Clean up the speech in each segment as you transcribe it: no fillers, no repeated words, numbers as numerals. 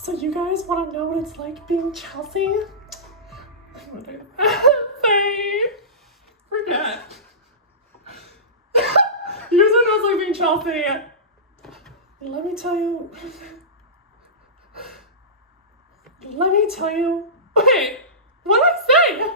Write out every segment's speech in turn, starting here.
So you guys want to know what it's like being Chelsea? Say, forget. You guys don't know what it's like being Chelsea. Let me tell you. Wait, what did I say?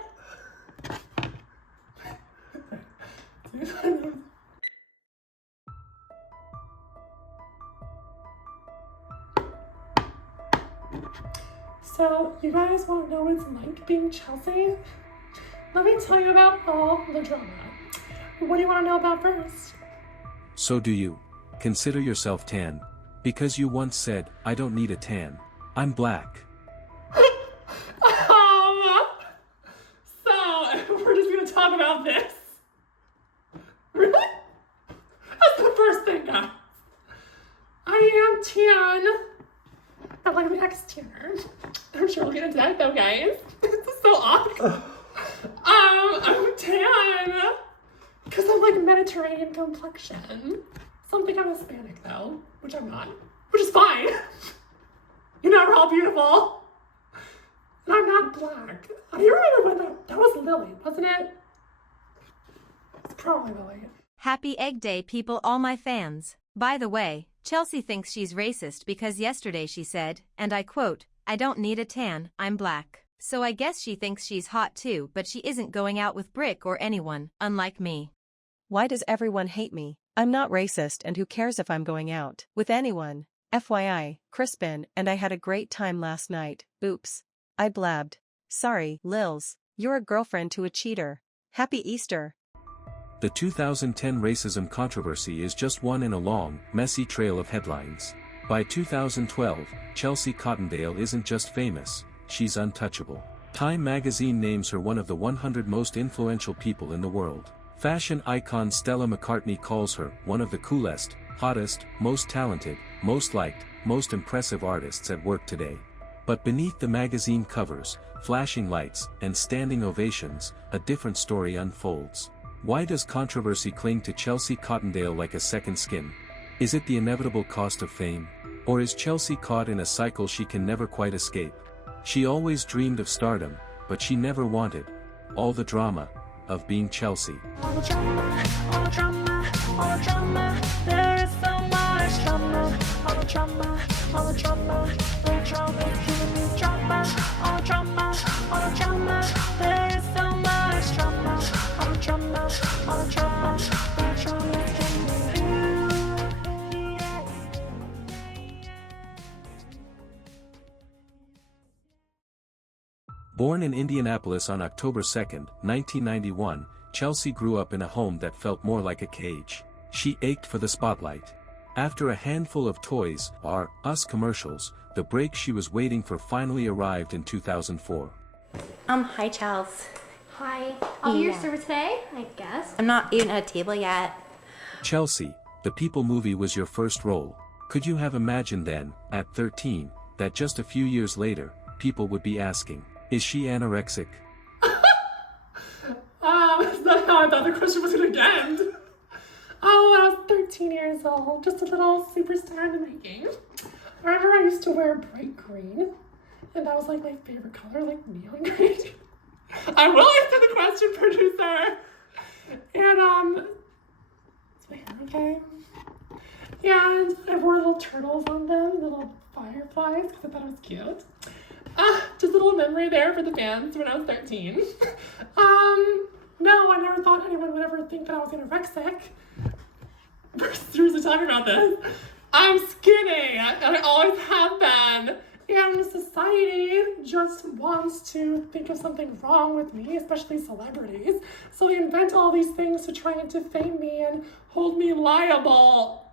So, you guys want to know what it's like being Chelsea? Let me tell you about all the drama. What do you want to know about first? So do you. Consider yourself tan. Because you once said, I don't need a tan. I'm black. So, we're just going to talk about this. Really? That's the first thing, guys. I am tan. I'm like the ex-tanner. I'm sure we'll get into that though, guys. This is so awkward. I'm tan. Because I'm like Mediterranean complexion. Some think I'm Hispanic though, which I'm not. Which is fine. You know, we're all beautiful. And I'm not black. Do you remember when that was Lily, wasn't it? It's probably Lily. Happy Egg Day, people, all my fans. By the way, Chelsea thinks she's racist because yesterday she said, and I quote, I don't need a tan, I'm black. So I guess she thinks she's hot too, but she isn't going out with Brick or anyone, unlike me. Why does everyone hate me? I'm not racist, and who cares if I'm going out with anyone? FYI, Crispin and I had a great time last night. Oops. I blabbed. Sorry, Lils. You're a girlfriend to a cheater. Happy Easter. The 2010 racism controversy is just one in a long, messy trail of headlines. By 2012, Chelsea Cottondale isn't just famous, she's untouchable. Time magazine names her one of the 100 most influential people in the world. Fashion icon Stella McCartney calls her one of the coolest, hottest, most talented, most liked, most impressive artists at work today. But beneath the magazine covers, flashing lights, and standing ovations, a different story unfolds. Why does controversy cling to Chelsea Cottondale like a second skin? Is it the inevitable cost of fame? Or is Chelsea caught in a cycle she can never quite escape? She always dreamed of stardom, but she never wanted all the drama of being Chelsea. All the drama, all the drama, all the drama. There is so much drama. All the drama, all the drama. The drama is giving me drama. All the drama, all the drama. There is so much drama. All the drama, all the drama. The drama is giving me Born in Indianapolis on October 2, 1991, Chelsea grew up in a home that felt more like a cage. She ached for the spotlight. After a handful of Toys R Us commercials, the break she was waiting for finally arrived in 2004. Hi, Chels. Hi. I'll be your server today, I guess. I'm not even at a table yet. Chelsea, the People movie was your first role. Could you have imagined then, at 13, that just a few years later, people would be asking, is she anorexic? That's not how I thought the question was going to end. Oh, I was 13 years old, just a little superstar in the making. I remember I used to wear bright green, and that was like my favorite color, like neon green. I will answer the question, producer. And, is my hair okay? And I wore little turtles on them, little fireflies, because I thought it was cute. Just a little memory there for the fans when I was 13. No, I never thought anyone would ever think that I was anorexic. We're seriously talking about this. I'm skinny, and I always have been. And society just wants to think of something wrong with me, especially celebrities. So they invent all these things to try and defame me and hold me liable.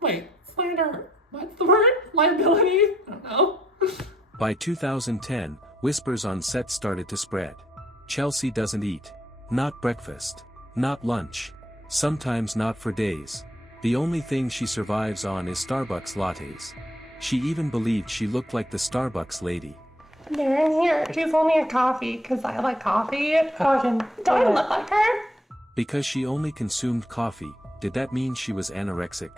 Wait, slander. What's the word? Liability? I don't know. By 2010, whispers on set started to spread. Chelsea doesn't eat. Not breakfast. Not lunch. Sometimes not for days. The only thing she survives on is Starbucks lattes. She even believed she looked like the Starbucks lady. They're in here. She's only a coffee because I like coffee. Do I look like her? Because she only consumed coffee, did that mean she was anorexic?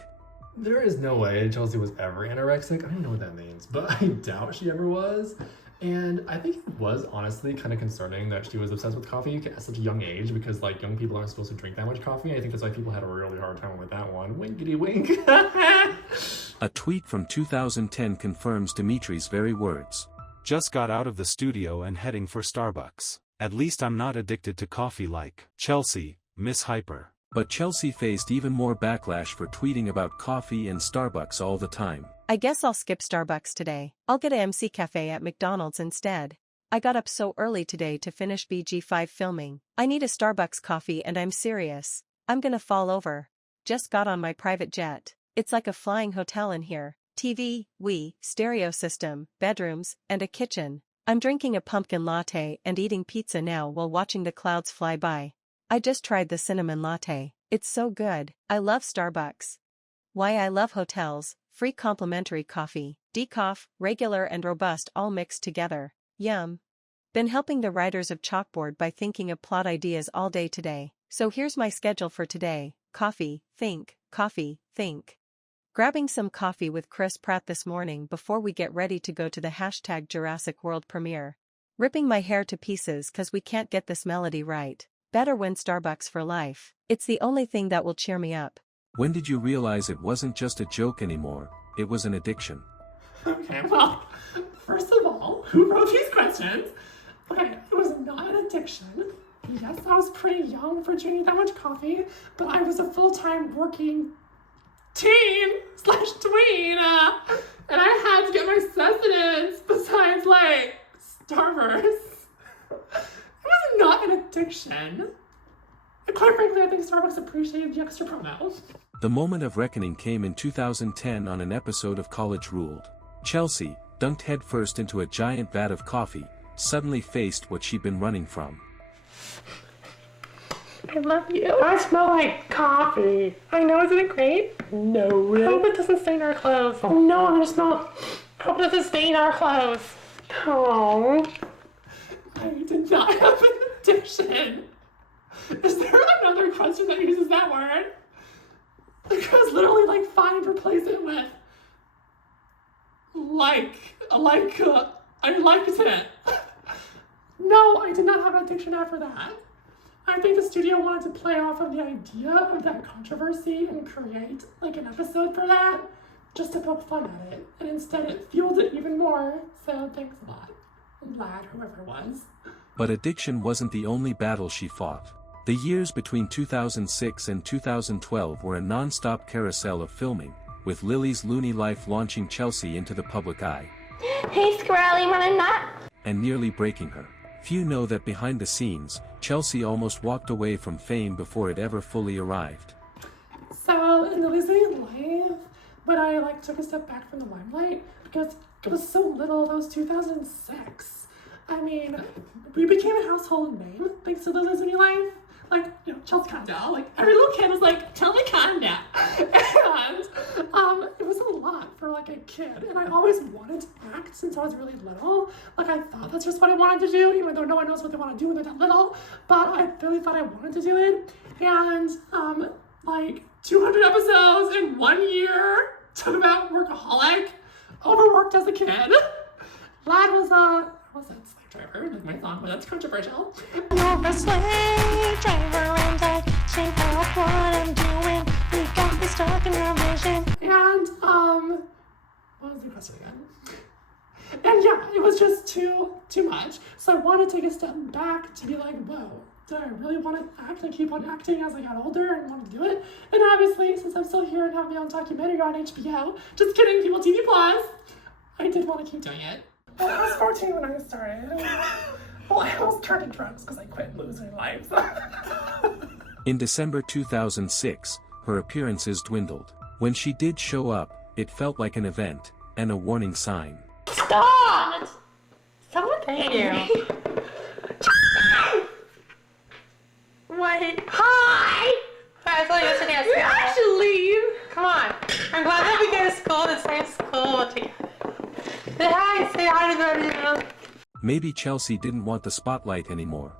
There is no way Chelsea was ever anorexic. I don't even know what that means, but I doubt she ever was. And I think it was honestly kind of concerning that she was obsessed with coffee at such a young age, because like young people aren't supposed to drink that much coffee. I think that's why people had a really hard time with that one. Winkety wink. A tweet from 2010 confirms Dimitri's very words. Just got out of the studio and heading for Starbucks. At least I'm not addicted to coffee like Chelsea, Miss Hyper. But Chelsea faced even more backlash for tweeting about coffee and Starbucks all the time. I guess I'll skip Starbucks today. I'll get a MC Cafe at McDonald's instead. I got up so early today to finish BG5 filming. I need a Starbucks coffee and I'm serious. I'm gonna fall over. Just got on my private jet. It's like a flying hotel in here. TV, Wii, stereo system, bedrooms, and a kitchen. I'm drinking a pumpkin latte and eating pizza now while watching the clouds fly by. I just tried the cinnamon latte. It's so good. I love Starbucks. Why I love hotels. Free complimentary coffee, decaf, regular and robust all mixed together. Yum. Been helping the writers of Chalkboard by thinking of plot ideas all day today. So here's my schedule for today. Coffee, think, Grabbing some coffee with Chris Pratt this morning before we get ready to go to the # Jurassic World premiere. Ripping my hair to pieces cause we can't get this melody right. Better win Starbucks for life. It's the only thing that will cheer me up. When did you realize it wasn't just a joke anymore, it was an addiction? Okay, well, first of all, who wrote these questions? Okay, it was not an addiction. Yes, I was pretty young for drinking that much coffee, but I was a full-time working teen/tween, and I had to get my sustenance besides, like, Starburst. It was not an addiction. And quite frankly, I think Starbucks appreciated the extra promo. The moment of reckoning came in 2010 on an episode of College Ruled. Chelsea, dunked headfirst into a giant vat of coffee, suddenly faced what she'd been running from. I love you. I smell like coffee. I know, isn't it great? No, really? I hope it doesn't stain our clothes. Oh no, I'm gonna smell. I hope it doesn't stain our clothes. Oh. I did not have an addiction. Is there another question that uses that word? Because literally, like, find, replace it with I liked it. No, I did not have an addiction after that. I think the studio wanted to play off of the idea of that controversy and create, like, an episode for that, just to poke fun at it. And instead it fueled it even more, so thanks a lot. I'm glad, whoever it was. But addiction wasn't the only battle she fought. The years between 2006 and 2012 were a non-stop carousel of filming, with Lily's Loony life launching Chelsea into the public eye. Hey, Squirrely, want a nut? And nearly breaking her. Few know that behind the scenes, Chelsea almost walked away from fame before it ever fully arrived. So, in the Lily's life, when I, like, took a step back from the limelight, because it was so little, that was 2006. I mean, we became a household name thanks to the Lily's life. Like, you know, Chelsea Cottondale, like, every little kid was like, Chelsea Cottondale. And, it was a lot for, like, a kid. And I always wanted to act since I was really little. Like, I thought that's just what I wanted to do, even though no one knows what they want to do when they're that little. But I really thought I wanted to do it. And, like, 200 episodes in 1 year. Talk about workaholic. Overworked as a kid. Lad was a slave driver, like my song, but that's controversial. I'm a slave driver and I can't help what I'm doing. You got me stuck in your vision. And, what was the question again? And yeah, it was just too much. So I wanted to take a step back to be like, whoa, do I really want to act and keep on acting as I got older and wanted to do it? And obviously, since I'm still here and have my own documentary on HBO, just kidding, People TV Plus, I did want to keep doing it. Well, I was 14 when I started. Well, I almost turned to drugs because I quit losing lives. In December 2006, her appearances dwindled. When she did show up, it felt like an event, and a warning sign. Stop! Someone thank you. What? Hi! I told you yesterday. You actually leave. Come on. I'm glad that we go to school, the same school together. Say hi to them. Maybe Chelsea didn't want the spotlight anymore.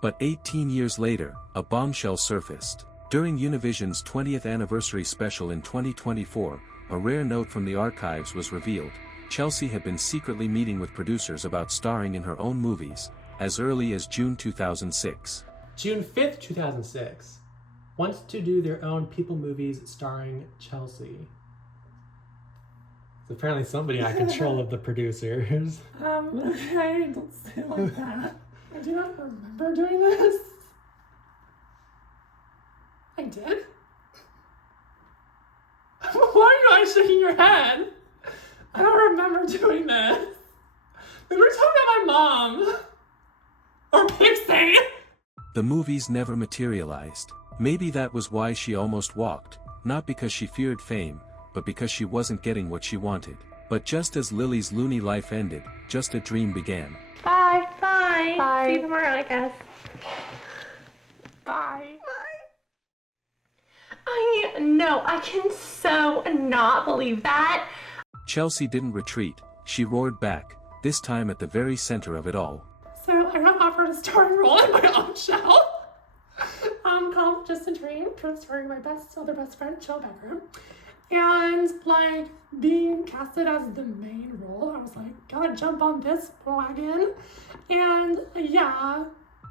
But 18 years later, a bombshell surfaced. During Univision's 20th anniversary special in 2024, a rare note from the archives was revealed. Chelsea had been secretly meeting with producers about starring in her own movies, as early as June 2006. June 5th, 2006. Wants to do their own People movies starring Chelsea. So apparently somebody had control of the producers. Okay, don't say it like that. I do not remember doing this. I did? Why are you guys shaking your head? I don't remember doing this. We were talking about my mom. Or Pixie. The movies never materialized. Maybe that was why she almost walked, not because she feared fame, but because she wasn't getting what she wanted. But just as Lily's Loony life ended, just a dream began. Bye. Bye. Bye. See you tomorrow, I guess. Bye. I can so not believe that. Chelsea didn't retreat, she roared back, this time at the very center of it all. So I got offered a starring role in my own show. Called Just a Dream, starring my other best friend, Joe Becker. And like being casted as the main role, I was like, gotta jump on this wagon. And yeah.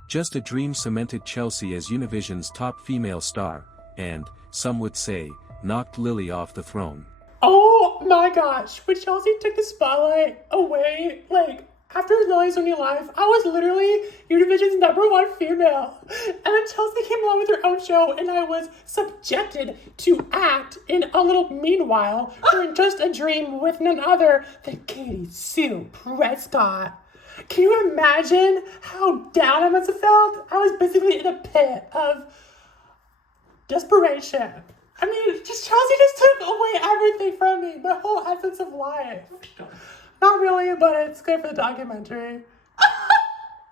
Just a Dream cemented Chelsea as Univision's top female star, and, some would say, knocked Lily off the throne. Oh my gosh, when Chelsea took the spotlight away, like, after Lily's Only Life, I was literally Univision's #1 female. And then Chelsea came along with her own show, and I was subjected to act in A Little Meanwhile during Just a Dream with none other than Katie Sue Prescott. Can you imagine how down I must have felt? I was basically in a pit of desperation. I mean, Chelsea just took away everything from me, my whole essence of life. Not really, but it's good for the documentary.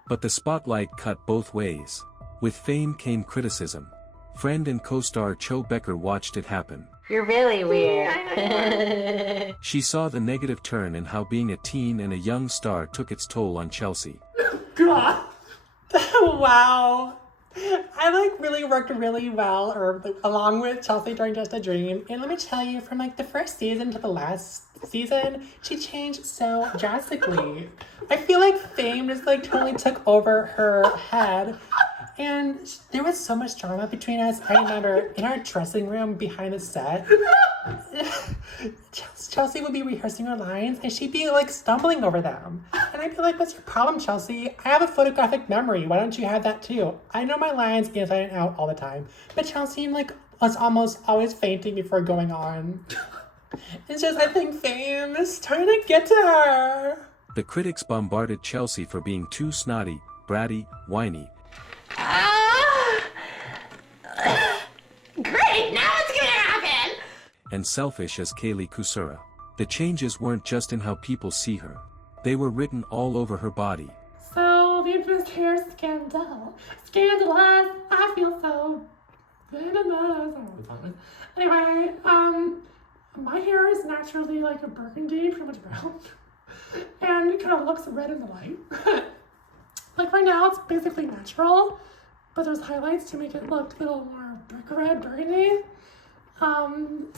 But the spotlight cut both ways. With fame came criticism. Friend and co-star Joe Becker watched it happen. You're really weird. She saw the negative turn in how being a teen and a young star took its toll on Chelsea. God. Wow. I really worked really well along with Chelsea during Just a Dream. And let me tell you, from the first season to the last season, she changed so drastically. I feel like fame just totally took over her head. And there was so much drama between us. I remember in our dressing room behind the set, Chelsea would be rehearsing her lines and she'd be stumbling over them. And I'd be like, what's your problem, Chelsea? I have a photographic memory. Why don't you have that too? I know my lines inside and out all the time. But Chelsea was almost always fainting before going on. It's just, I think fame is starting to get to her. The critics bombarded Chelsea for being too snotty, bratty, whiny. Great, now what's gonna happen? And selfish as Kaylee Kusura. The changes weren't just in how people see her. They were written all over her body. So, the infamous hair scandal. Scandalous, I feel so venomous. I don't know what the song is. Anyway, my hair is naturally a burgundy, pretty much brown. And it kind of looks red in the light. Right now, it's basically natural, but there's highlights to make it look a little more brick red, burgundy.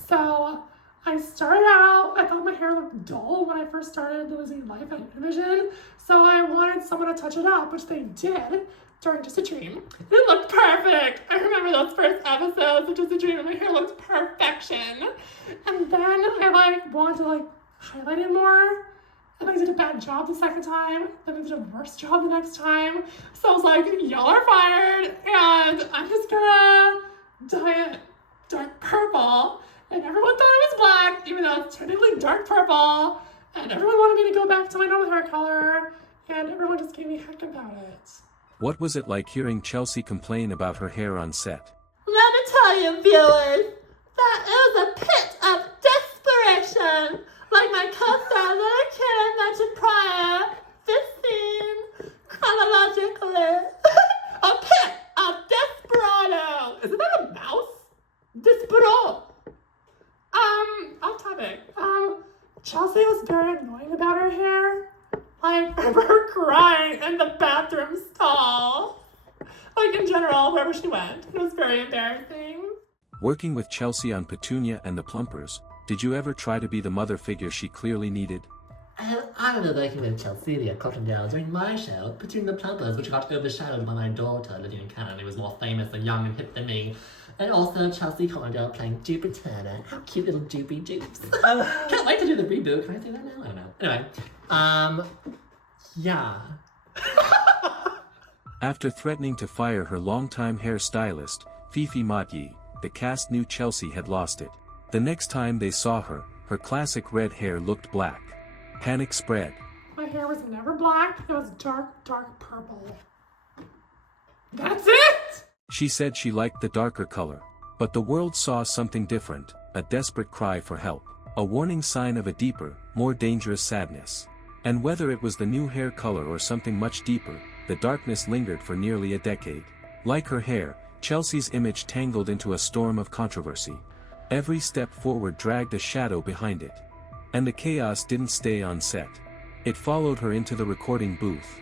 So I started out, I thought my hair looked dull when I first started losing life at Univision, so I wanted someone to touch it up, which they did during Just a Dream. It looked perfect. I remember those first episodes of Just a Dream, and my hair looked perfection. And then I wanted to highlight it more. And I did a bad job the second time, then I did a worse job the next time. So I was like, y'all are fired, and I'm just gonna dye it dark purple. And everyone thought it was black, even though it's technically dark purple. And everyone wanted me to go back to my normal hair color, and everyone just gave me heck about it. What was it like hearing Chelsea complain about her hair on set? Let me tell you, viewers, that is a pit of desperation. Like my co-star Little Kid mentioned prior, this scene, chronologically, a pit of desperado. Isn't that a mouse? Desperado. Off topic. Chelsea was very annoying about her hair. I remember her crying in the bathroom stall. In general, wherever she went. It was very embarrassing. Working with Chelsea on Petunia and the Plumpers, did you ever try to be the mother figure she clearly needed? I remember working with Chelsea at Cottondale during my show, Petunia and the Plumpers, which got overshadowed by my daughter living in Canada, who was more famous and young and hip than me. And also Chelsea Cottondale playing Jupiter Turner. How cute little Doopy Jupes. Can't wait to do the reboot. Can I say that now? I don't know. Anyway, yeah. After threatening to fire her longtime hairstylist, Fifi Matyi, the cast knew Chelsea had lost it. The next time they saw her, her classic red hair looked black. Panic spread. My hair was never black. It was dark, dark purple. That's it! She said she liked the darker color. But the world saw something different, a desperate cry for help. A warning sign of a deeper, more dangerous sadness. And whether it was the new hair color or something much deeper, the darkness lingered for nearly a decade. Like her hair, Chelsea's image tangled into a storm of controversy. Every step forward dragged a shadow behind it. And the chaos didn't stay on set. It followed her into the recording booth.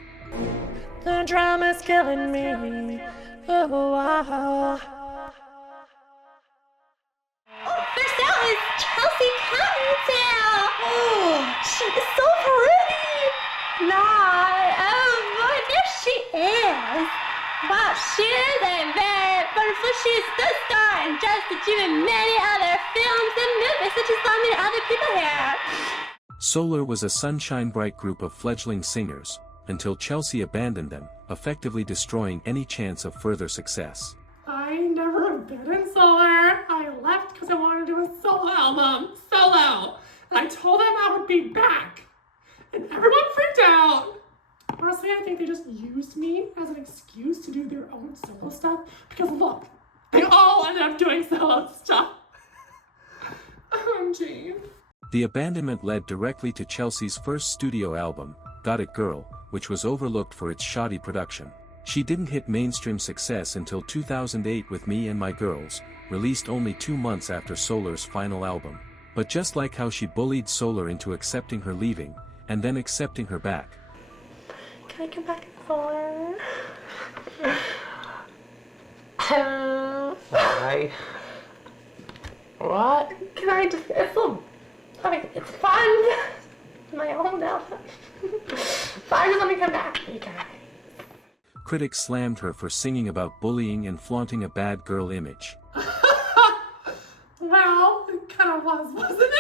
The drama's killing me. Oh, wow. First out is Chelsea Cottondale. Oh, she is so pretty. Oh, there she is. Wow, she is a very wonderful. She's the star and just achieving many other films and movies, such as so many other people here. Solar was a sunshine-bright group of fledgling singers, until Chelsea abandoned them, effectively destroying any chance of further success. I never abandoned Solar. I left because I wanted to do a solo album. Solo! And I told them I would be back. And everyone freaked out. Honestly, I think they just used me as an excuse to do their own solo stuff. Because look, they all ended up doing solo stuff. OMG. The abandonment led directly to Chelsea's first studio album, Got It Girl, which was overlooked for its shoddy production. She didn't hit mainstream success until 2008 with Me and My Girls, released only 2 months after Solar's final album. But just like how she bullied Solar into accepting her leaving, and then accepting her back. Can I come back and forth? Why? What? Can I just, it's fun. My own outfit. Fine, just let me come back. Okay. Critics slammed her for singing about bullying and flaunting a bad girl image. Well, it kind of was, wasn't it?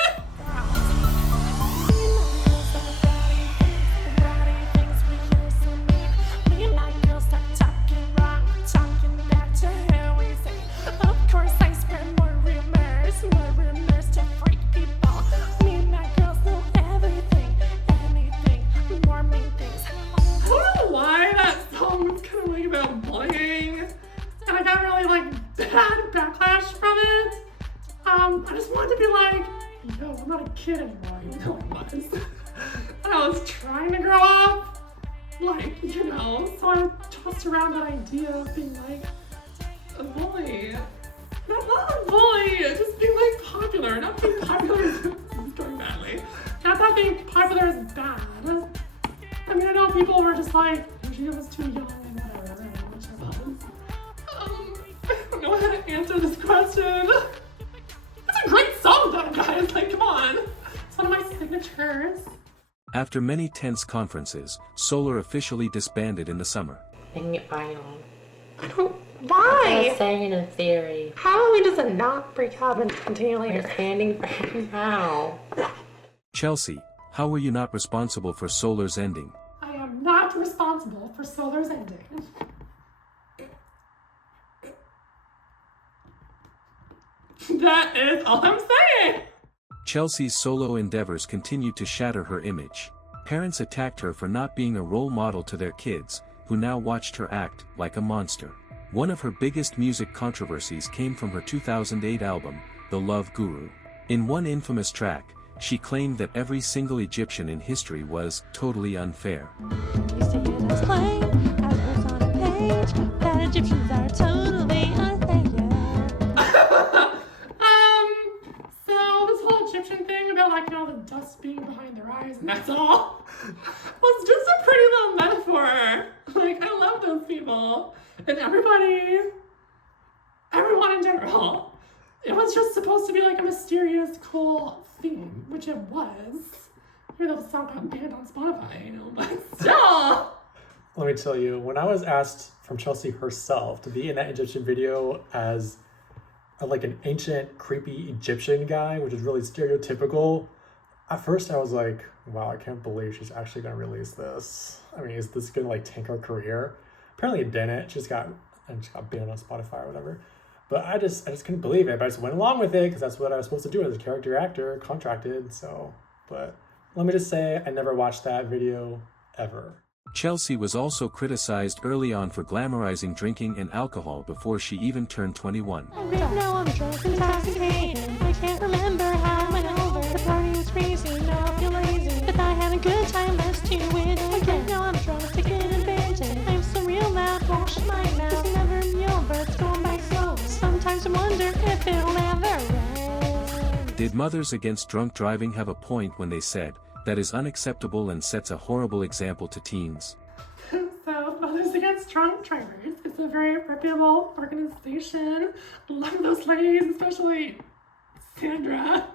Bad backlash from it. I just wanted to be like, yo, I'm not a kid anymore, even though I was. And I was trying to grow up, like, you know, so I tossed around that idea of being like a bully. Not a bully, just being like popular. Not being popular is going badly. Not that being popular is bad. I mean, I know people were just like, she was too young and whatever, which I was. I don't know how to answer this question. It's a great song though, guys. Like, come on. It's one of my signatures. After many tense conferences, Solar officially disbanded in the summer. I don't. Why? I'm just saying in theory. How are we just not break up and continue later? You're standing now. Chelsea, how were you not responsible for Solar's ending? I am not responsible for Solar's ending. That is all I'm saying. Chelsea's solo endeavors continued to shatter her image. Parents attacked her for not being a role model to their kids, who now watched her act like a monster. One of her biggest music controversies came from her 2008 album, The Love Guru. In one infamous track, she claimed that every single Egyptian in history was totally unfair. You say it as plain as words on a page that Egyptians are totally unfair. So this whole Egyptian thing about like, you know, the dust being behind their eyes and that's all was just a pretty little metaphor. Like, I love those people. And everyone in general. it was just supposed to be like a mysterious, cool theme, which it was. Even though the song got banned on Spotify, you know, but still. Let me tell you, when I was asked from Chelsea herself to be in that Egyptian video as like an ancient, creepy Egyptian guy, which is really stereotypical, at first I was like, wow, I can't believe she's actually going to release this. I mean, is this going to like tank her career? Apparently it didn't. She got banned on Spotify or whatever. But I just couldn't believe it. But I just went along with it because that's what I was supposed to do as a character actor, contracted. So, but let me just say, I never watched that video ever. Chelsea was also criticized early on for glamorizing drinking and alcohol before she even turned 21. Right now I'm drunk, intoxicated. I can't remember how I went over. The party is crazy, now I feel lazy. But I had a good time, let's do it again. Now I'm drunk, taking advantage. I'm so real loud, wash my mouth. It's never me over, it's going by slow. Sometimes I wonder if it'll ever end. Did Mothers Against Drunk Driving have a point when they said, "That is unacceptable and sets a horrible example to teens"? So, Mothers Against Drunk Drivers is a very reputable organization. Love those ladies, especially Sandra.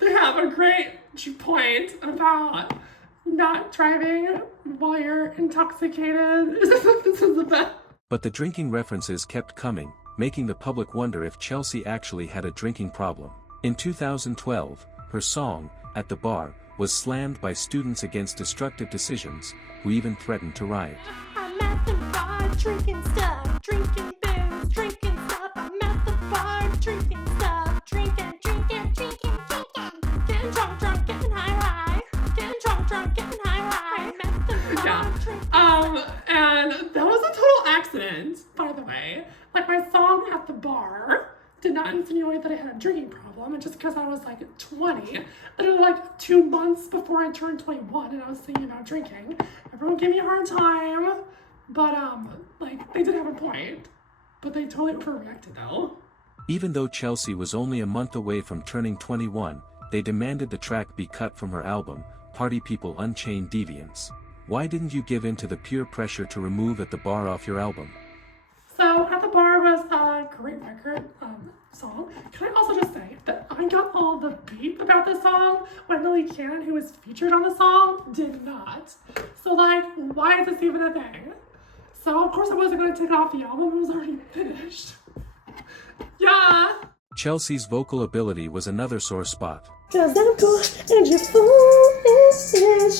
They have a great point about not driving while you're intoxicated. This is the best. But the drinking references kept coming, making the public wonder if Chelsea actually had a drinking problem. In 2012, her song, "At the Bar," was slammed by Students Against Destructive Decisions, who even threatened to riot. I'm at the bar, drinking stuff, drinking booze, drinking stuff. I'm at the bar, drinking stuff, drinking. Getting drunk, getting high. Getting drunk, getting high. I'm at the bar, drinking And that was a total accident, by the way. Like, my song "At the Bar" did not insinuate that I had a drinking problem, and just because I was like 20, literally like 2 months before I turned 21 and I was thinking about drinking, everyone gave me a hard time, but like, they did have a point, but they totally overreacted though. Even though Chelsea was only a month away from turning 21, they demanded the track be cut from her album, Party People Unchained Deviants. Why didn't you give in to the peer pressure to remove "At the Bar" off your album? So, "At the Bar" was a great record song. Can I also just say that I got all the beat about the song when Lily Cannon, who was featured on the song, did not. So, like, why is this even a thing? So, of course I wasn't going to take it off the album. It was already finished. Yeah! Chelsea's vocal ability was another sore spot. Cause I'm cool and you're foolish.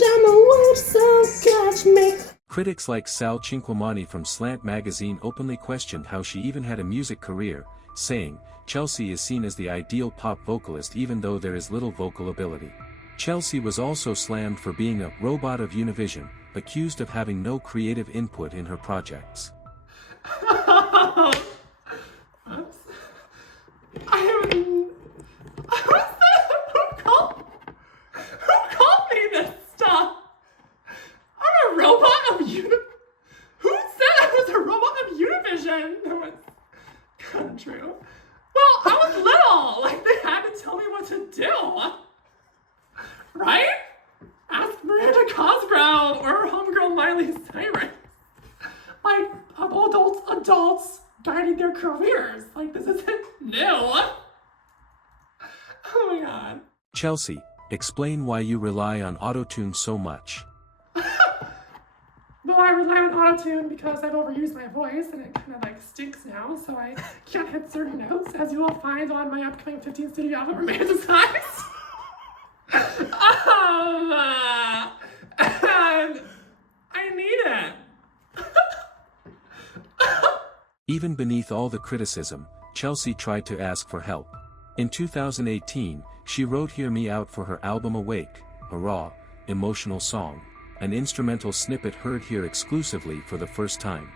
I'm a wife, so catch me. Critics like Sal Cinquemani from Slant magazine openly questioned how she even had a music career, saying, "Chelsea is seen as the ideal pop vocalist even though there is little vocal ability." Chelsea was also slammed for being a robot of Univision, accused of having no creative input in her projects. Oops. Who called me this stuff? I'm a robot of Who said I was a robot of Univision? That was kind of true. Well, I was little. Like, they had to tell me what to do. Right? Ask Miranda Cosgrove or her homegirl Miley Cyrus. Like, adults guiding their careers. Like, this isn't new. Oh my god. Chelsea, explain why you rely on autotune so much. Well, I rely on autotune because I've overused my voice and it kind of like stinks now, so I can't hit certain notes, as you will find on my upcoming 15 studio album, Romanticized. And I need it. Even beneath all the criticism, Chelsea tried to ask for help. In 2018, she wrote "Hear Me Out" for her album Awake, a raw, emotional song, an instrumental snippet heard here exclusively for the first time.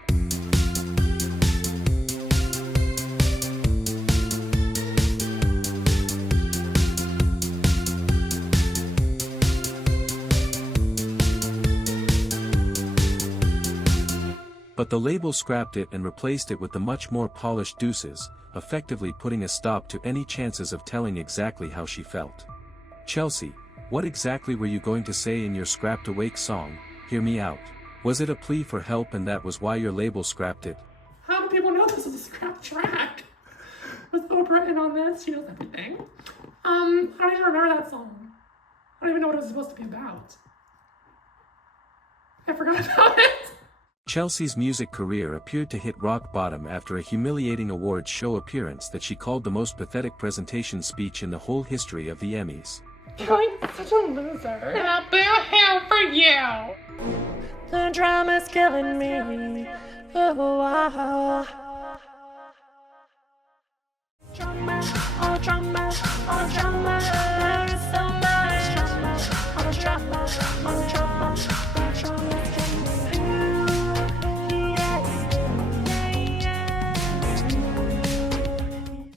But the label scrapped it and replaced it with the much more polished Deuces, effectively putting a stop to any chances of telling exactly how she felt. Chelsea, what exactly were you going to say in your scrapped Awake song, "Hear Me Out"? Was it a plea for help and that was why your label scrapped it? How do people know this is a script? crap track. Was Oprah in on this? She knows everything. I don't even remember that song. I don't even know what it was supposed to be about. I forgot about it. Chelsea's music career appeared to hit rock bottom after a humiliating awards show appearance that she called the most pathetic presentation speech in the whole history of the Emmys. I'm such a loser. I'll boo him for you. The drama's killing me. Oh, wow. Drama, oh drama, oh drama.